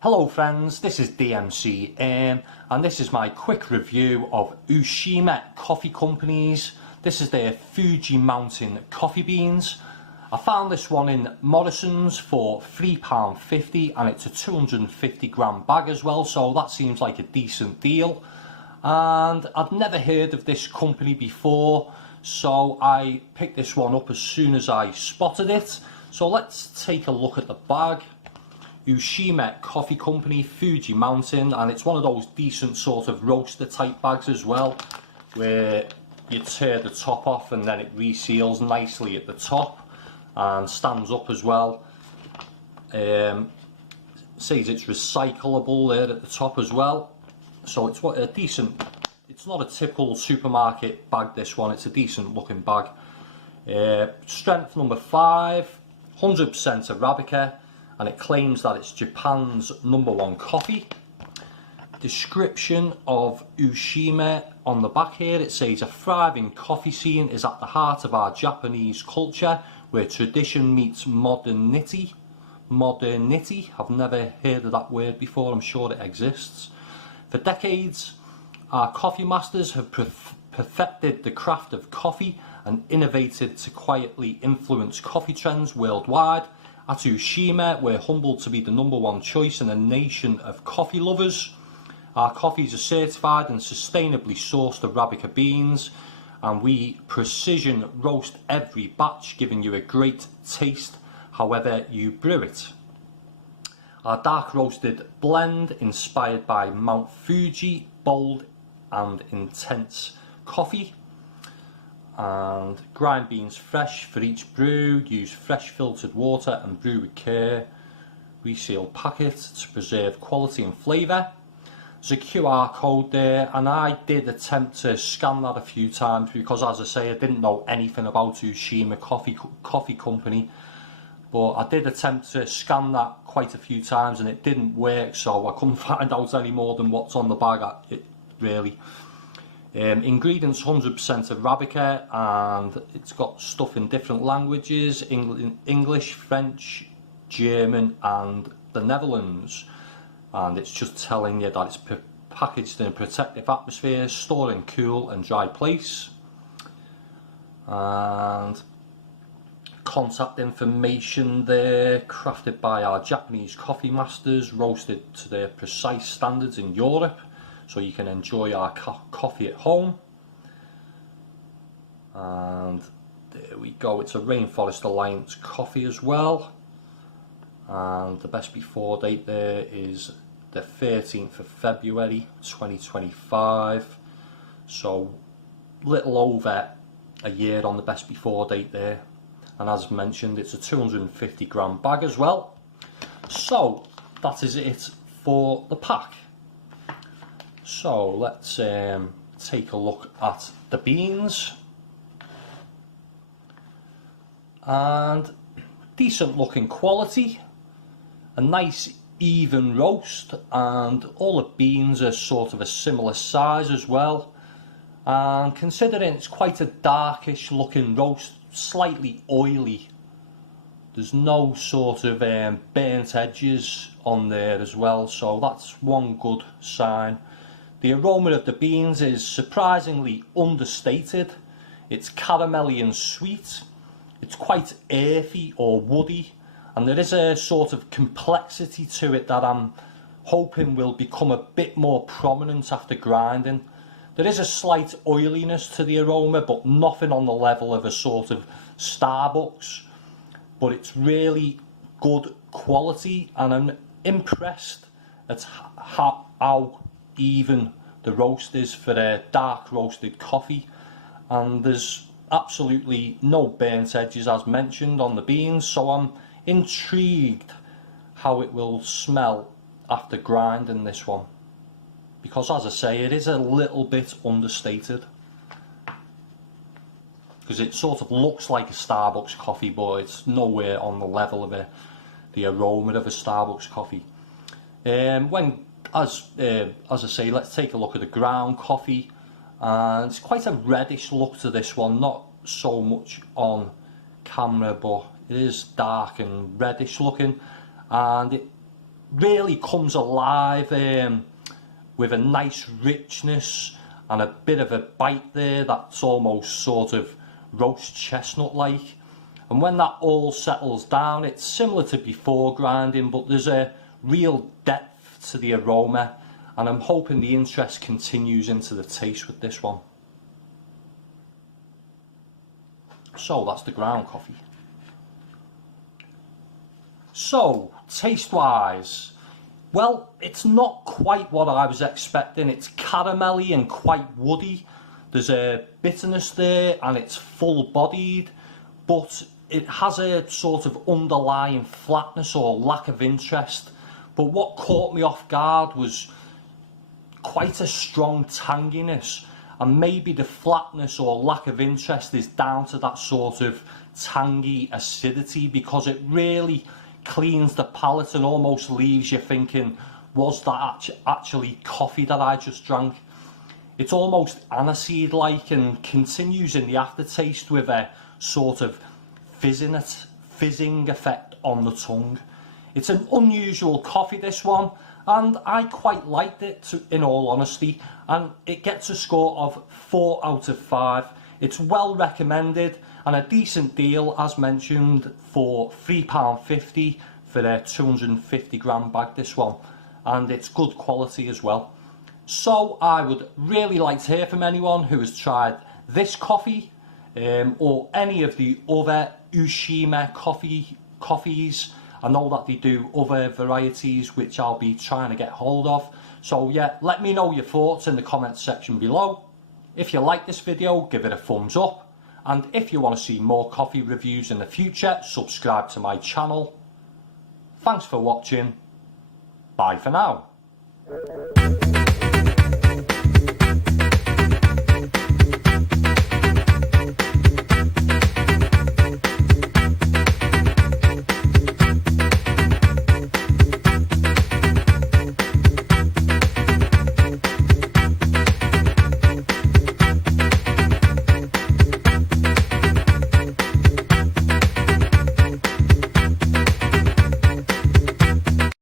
Hello friends, this is DMC and this is my quick review of Ueshima Coffee Company's. This is their Fuji Mountain coffee beans. I found this one in Morrisons for £3.50 and it's a 250 gram bag as well, so that seems like a decent deal. And I'd never heard of this company before, so I picked this one up as soon as I spotted it. So let's take a look at the bag. Ueshima Coffee Company, Fuji Mountain, and it's one of those decent sort of roaster type bags as well, where you tear the top off and then it reseals nicely at the top and stands up as well. Says it's recyclable there at the top as well, so it's what a decent, it's not a typical supermarket bag, this one, it's a decent looking bag. Strength number 5, 100% Arabica, and it claims that it's Japan's #1 coffee. Description of Ueshima on the back here, it says a thriving coffee scene is at the heart of our Japanese culture, where tradition meets modernity. Modernity, I've never heard of that word before, I'm sure it exists. For decades, our coffee masters have perfected the craft of coffee and innovated to quietly influence coffee trends worldwide. At Ueshima, we're humbled to be the #1 choice in a nation of coffee lovers. Our coffees are certified and sustainably sourced Arabica beans, and we precision roast every batch, giving you a great taste however you brew it. Our dark roasted blend, inspired by Mount Fuji, bold and intense coffee. And grind beans fresh for each brew, use fresh filtered water and brew with care. Reseal packet to preserve quality and flavour. There's a QR code there, and I did attempt to scan that a few times because, as I say, I didn't know anything about Ueshima Coffee Company, but I did attempt to scan that quite a few times and it didn't work, so I couldn't find out any more than what's on the bag, really. Ingredients 100% Arabica, and it's got stuff in different languages, English, French, German and the Netherlands, and it's just telling you that it's packaged in a protective atmosphere, stored in cool and dry place. And contact information there, crafted by our Japanese coffee masters, roasted to their precise standards in Europe, so you can enjoy our coffee at home. And there we go, it's a Rainforest Alliance coffee as well, and the best before date there is the 13th of February 2025, so little over a year on the best before date there. And as mentioned, it's a 250 gram bag as well. So that is it for the pack. So let's take a look at the beans. And decent looking quality, a nice even roast, and all the beans are sort of a similar size as well. And considering it's quite a darkish looking roast, slightly oily, there's no sort of burnt edges on there as well, so that's one good sign. The aroma of the beans is surprisingly understated. It's caramelly and sweet, it's quite earthy or woody, and there is a sort of complexity to it that I'm hoping will become a bit more prominent after grinding. There is a slight oiliness to the aroma, but nothing on the level of a sort of Starbucks, but it's really good quality, and I'm impressed at how even the roast is for a dark roasted coffee, and there's absolutely no burnt edges as mentioned on the beans, so I'm intrigued how it will smell after grinding this one, because as I say, it is a little bit understated, because it sort of looks like a Starbucks coffee, but it's nowhere on the level of the aroma of a Starbucks coffee. As I say, let's take a look at the ground coffee, and it's quite a reddish look to this one, not so much on camera, but it is dark and reddish looking, and it really comes alive with a nice richness and a bit of a bite there that's almost sort of roast chestnut like. And when that all settles down, it's similar to before grinding, but there's a real depth to the aroma, and I'm hoping the interest continues into the taste with this one. So that's the ground coffee. So, taste wise, well, it's not quite what I was expecting. It's caramelly and quite woody. There's a bitterness there and it's full bodied, but it has a sort of underlying flatness or lack of interest. But what caught me off guard was quite a strong tanginess, and maybe the flatness or lack of interest is down to that sort of tangy acidity, because it really cleans the palate and almost leaves you thinking, was that actually coffee that I just drank? It's almost aniseed like and continues in the aftertaste with a sort of fizzing effect on the tongue. It's an unusual coffee, this one, and I quite liked it, in all honesty, and it gets a score of 4 out of 5. It's well recommended and a decent deal, as mentioned, for £3.50 for their 250 gram bag, this one, and it's good quality as well. So I would really like to hear from anyone who has tried this coffee or any of the other Ueshima coffees. I know that they do other varieties which I'll be trying to get hold of. So yeah, let me know your thoughts in the comments section below. If you like this video, give it a thumbs up. And if you want to see more coffee reviews in the future, subscribe to my channel. Thanks for watching. Bye for now.